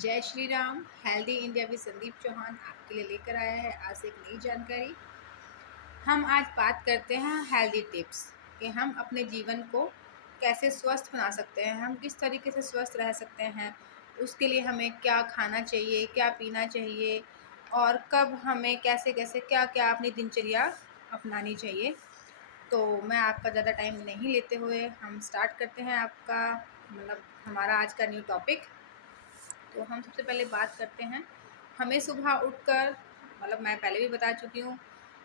जय Shri Ram. Healthy India भी संदीप चौहान आपके लिए लेकर आया है आज एक नई जानकारी। हम आज बात करते हैं हेल्दी टिप्स कि हम अपने जीवन को कैसे स्वस्थ बना सकते हैं, हम किस तरीके से स्वस्थ रह सकते हैं, उसके लिए हमें क्या खाना चाहिए, क्या पीना चाहिए और कब हमें कैसे कैसे क्या क्या अपनी दिनचर्या अपनानी चाहिए। तो मैं आपका ज़्यादा टाइम नहीं लेते हुए हम स्टार्ट करते हैं आपका हमारा आज का न्यू टॉपिक। तो हम सबसे पहले बात करते हैं, हमें सुबह उठकर मैं पहले भी बता चुकी हूँ,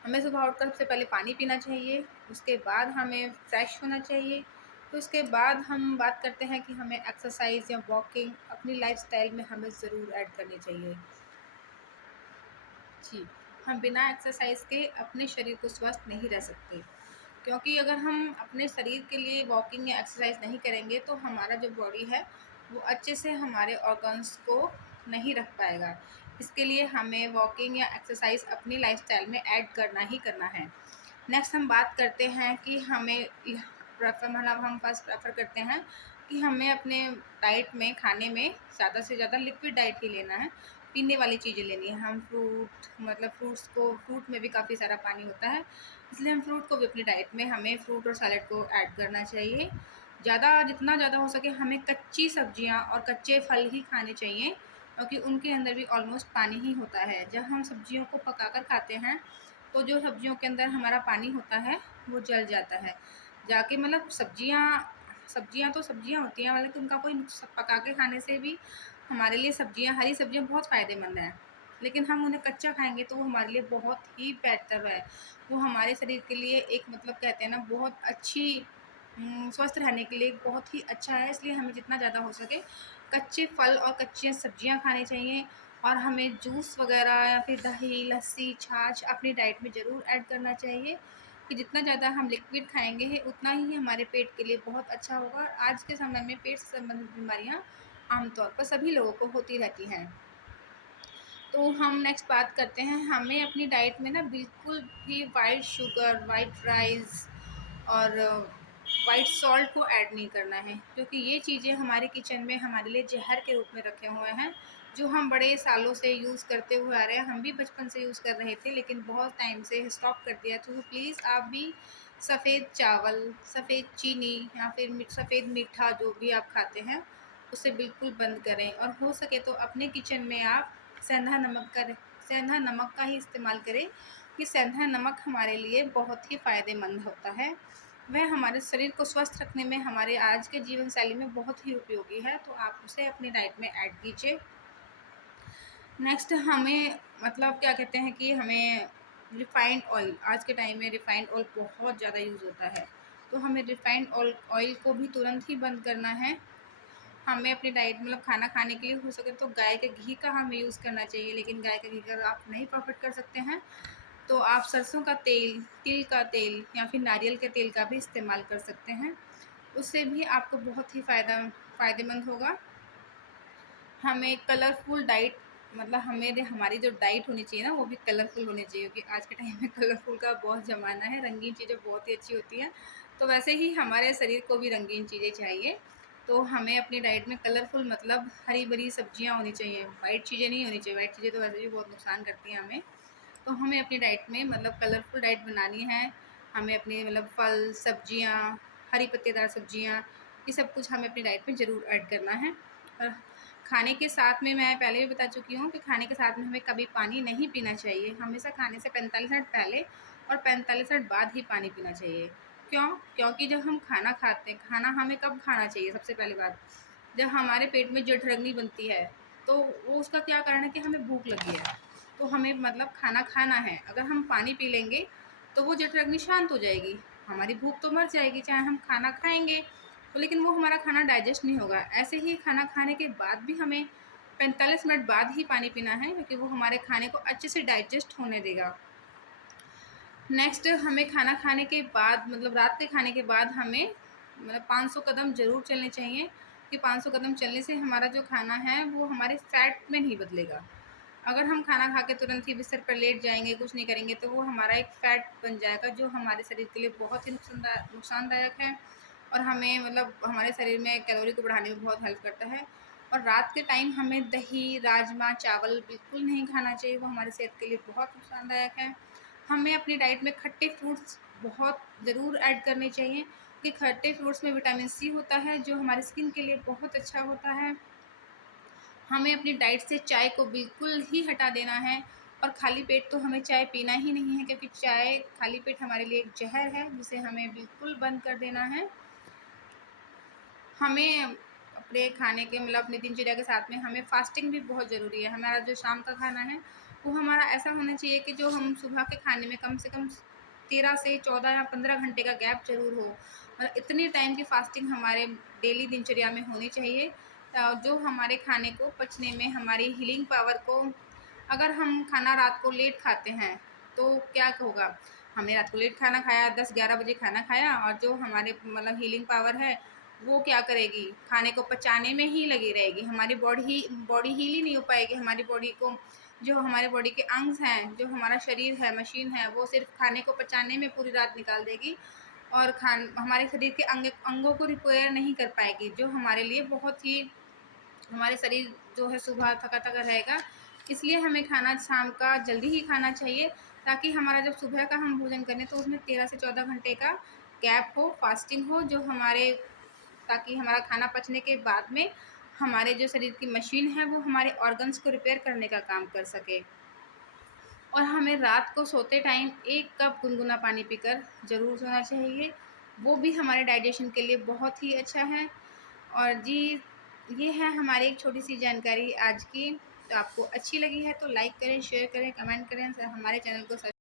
हमें सुबह उठकर सबसे पहले पानी पीना चाहिए, उसके बाद हमें फ्रेश होना चाहिए। तो उसके बाद हम बात करते हैं कि हमें एक्सरसाइज या वॉकिंग अपनी लाइफस्टाइल में हमें ज़रूर ऐड करनी चाहिए। जी, हम बिना एक्सरसाइज के अपने शरीर को स्वस्थ नहीं रह सकते, क्योंकि अगर हम अपने शरीर के लिए वॉकिंग या एक्सरसाइज नहीं करेंगे तो हमारा जो बॉडी है वो अच्छे से हमारे ऑर्गन्स को नहीं रख पाएगा। इसके लिए हमें वॉकिंग या एक्सरसाइज अपनी लाइफस्टाइल में ऐड करना ही करना है। नेक्स्ट हम बात करते हैं कि हमें हम फर्स्ट प्रेफर करते हैं कि हमें अपने डाइट में खाने में ज़्यादा से ज़्यादा लिक्विड डाइट ही लेना है, पीने वाली चीज़ें लेनी है। हम फ्रूट में भी काफ़ी सारा पानी होता है, इसलिए हम फ्रूट को भी अपनी डाइट में हमें फ्रूट और सैलेड को ऐड करना चाहिए। जितना ज़्यादा हो सके हमें कच्ची सब्जियां और कच्चे फल ही खाने चाहिए, क्योंकि उनके अंदर भी ऑलमोस्ट पानी ही होता है। जब हम सब्जियों को पकाकर खाते हैं तो जो सब्जियों के अंदर हमारा पानी होता है वो जल जाता है जाके। सब्जियां सब्जियां तो सब्जियां होती हैं, कि उनका कोई पका के खाने से भी हमारे लिए हरी सब्जियां बहुत फ़ायदेमंद हैं, लेकिन हम उन्हें कच्चा खाएंगे तो वो हमारे लिए बहुत ही बेहतर है। वो हमारे शरीर के लिए एक कहते हैं ना, बहुत अच्छी स्वस्थ रहने के लिए बहुत ही अच्छा है। इसलिए हमें जितना ज़्यादा हो सके कच्चे फल और कच्ची सब्जियां खानी चाहिए, और हमें जूस वगैरह या फिर दही, लस्सी, छाछ अपनी डाइट में ज़रूर ऐड करना चाहिए, कि जितना ज़्यादा हम लिक्विड खाएंगे उतना ही हमारे पेट के लिए बहुत अच्छा होगा। आज के समय में पेट से संबंधित बीमारियां आमतौर पर सभी लोगों को होती रहती हैं। तो हम नेक्स्ट बात करते हैं, हमें अपनी डाइट में ना बिल्कुल भी वाइट शुगर, वाइट राइस और वाइट सॉल्ट को ऐड नहीं करना है, क्योंकि ये चीज़ें हमारे किचन में हमारे लिए जहर के रूप में रखे हुए हैं, जो हम बड़े सालों से यूज़ करते हुए आ रहे हैं। हम भी बचपन से यूज़ कर रहे थे, लेकिन बहुत टाइम से स्टॉप कर दिया। तो प्लीज़ आप भी सफ़ेद चावल, सफ़ेद चीनी या फिर सफ़ेद मीठा जो भी आप खाते हैं उसे बिल्कुल बंद करें, और हो सके तो अपने किचन में आप सेंधा नमक का ही इस्तेमाल करें, कि सेंधा नमक हमारे लिए बहुत ही फ़ायदेमंद होता है। वह हमारे शरीर को स्वस्थ रखने में, हमारे आज के जीवन शैली में बहुत ही उपयोगी है, तो आप उसे अपनी डाइट में ऐड कीजिए। नेक्स्ट हमें क्या कहते हैं कि हमें रिफाइंड ऑयल, आज के टाइम में रिफाइंड ऑयल बहुत ज़्यादा यूज़ होता है, तो हमें रिफाइंड ऑयल को भी तुरंत ही बंद करना है। हमें अपनी डाइट खाना खाने के लिए हो सके तो गाय के घी का हमें यूज़ करना चाहिए, लेकिन गाय के घी का आप नहीं प्रॉफिट कर सकते हैं तो आप सरसों का तेल, तिल का तेल या फिर नारियल के तेल का भी इस्तेमाल कर सकते हैं। उससे भी आपको बहुत ही फ़ायदेमंद होगा। हमें कलरफुल डाइट, हमारी जो डाइट होनी चाहिए ना वो भी कलरफुल होनी चाहिए, क्योंकि आज के टाइम में कलरफुल का बहुत ज़माना है, रंगीन चीज़ें बहुत ही अच्छी होती हैं। तो वैसे ही हमारे शरीर को भी रंगीन चीज़ें चाहिए। तो हमें अपनी डाइट में कलरफुल हरी भरी सब्जियां होनी चाहिए, वाइट चीज़ें नहीं होनी चाहिए। वाइट चीज़ें तो वैसे भी बहुत नुकसान करती हैं हमें। तो हमें अपनी डाइट में कलरफुल डाइट बनानी है। हमें अपनी फल, सब्जियां, हरी पत्तेदार सब्जियां, ये सब कुछ हमें अपनी डाइट में ज़रूर ऐड करना है। और खाने के साथ में मैं पहले भी बता चुकी हूँ कि खाने के साथ में हमें कभी पानी नहीं पीना चाहिए। हमेशा खाने से 45 मिनट पहले और 45 मिनट बाद ही पानी पीना चाहिए। क्यों? क्योंकि जब हम खाना खाते हैं, खाना हमें कब खाना चाहिए? सबसे पहली बात, जब हमारे पेट में जठरअग्नि बनती है, तो वो उसका क्या कारण है कि हमें भूख लगी है, तो हमें खाना खाना है। अगर हम पानी पी लेंगे तो वो जठरअग्नि शांत हो जाएगी, हमारी भूख तो मर जाएगी चाहे हम खाना खाएंगे तो, लेकिन वो हमारा खाना डाइजेस्ट नहीं होगा। ऐसे ही खाना खाने के बाद भी हमें 45 मिनट बाद ही पानी पीना है, क्योंकि वो हमारे खाने को अच्छे से डाइजेस्ट होने देगा। नेक्स्ट हमें खाना खाने के बाद रात के खाने के बाद हमें 500 कदम ज़रूर चलने चाहिए, कि 500 कदम चलने से हमारा जो खाना है वो हमारे फैट में नहीं बदलेगा। अगर हम खाना खा के तुरंत ही बिस्तर पर लेट जाएंगे, कुछ नहीं करेंगे, तो वो हमारा एक फ़ैट बन जाएगा, जो हमारे शरीर के लिए बहुत ही नुकसानदायक है, और हमें हमारे शरीर में कैलोरी को बढ़ाने में बहुत हेल्प करता है। और रात के टाइम हमें दही, राजमा, चावल बिल्कुल नहीं खाना चाहिए, वो हमारी सेहत के लिए बहुत नुकसानदायक है। हमें अपनी डाइट में खट्टे फ्रूट्स बहुत ज़रूर ऐड करने चाहिए, क्योंकि खट्टे फ्रूट्स में विटामिन सी होता है, जो हमारी स्किन के लिए बहुत अच्छा होता है। हमें अपनी डाइट से चाय को बिल्कुल ही हटा देना है, और खाली पेट तो हमें चाय पीना ही नहीं है, क्योंकि चाय खाली पेट हमारे लिए एक ज़हर है, जिसे हमें बिल्कुल बंद कर देना है। हमें अपने खाने के मतलब अपनी दिनचर्या के साथ में हमें फास्टिंग भी बहुत ज़रूरी है। हमारा जो शाम का खाना है, वो हमारा ऐसा होना चाहिए कि जो हम सुबह के खाने में कम से कम 13 से 14 या 15 घंटे का गैप ज़रूर हो। इतने टाइम की फास्टिंग हमारे डेली दिनचर्या में होनी चाहिए, जो हमारे खाने को पचने में हमारी हीलिंग पावर को, अगर हम खाना रात को लेट खाते हैं, तो क्या होगा? हमने रात को लेट खाना खाया, 10-11 बजे खाना खाया, और जो हमारे मतलब हीलिंग पावर है, वो क्या करेगी? खाने को पचाने में ही लगी रहेगी। हमारी बॉडी हील ही नहीं हो पाएगी। हमारी बॉडी को, जो हमारे बॉडी के अंग हैं, जो हमारा शरीर है, मशीन है, वो सिर्फ़ खाने को पचाने में पूरी रात निकाल देगी, और हमारे शरीर के अंगों को रिपेयर नहीं कर पाएगी, जो हमारे लिए बहुत ही, हमारे शरीर जो है सुबह थका-थका रहेगा। इसलिए हमें खाना शाम का जल्दी ही खाना चाहिए, ताकि हमारा जब सुबह का हम भोजन करें, तो उसमें 13 से 14 घंटे का गैप हो, फास्टिंग हो, जो हमारे, ताकि हमारा खाना पचने के बाद में हमारे जो शरीर की मशीन है, वो हमारे ऑर्गन्स को रिपेयर करने का काम कर सके। और हमें रात को सोते टाइम 1 कप गुनगुना पानी पीकर ज़रूर सोना चाहिए। वो भी हमारे डाइजेशन के लिए बहुत ही अच्छा है। और जी, ये है हमारी एक छोटी-सी जानकारी आज की। तो आपको अच्छी लगी है तो लाइक करें, शेयर करें, कमेंट करें, हमारे चैनल को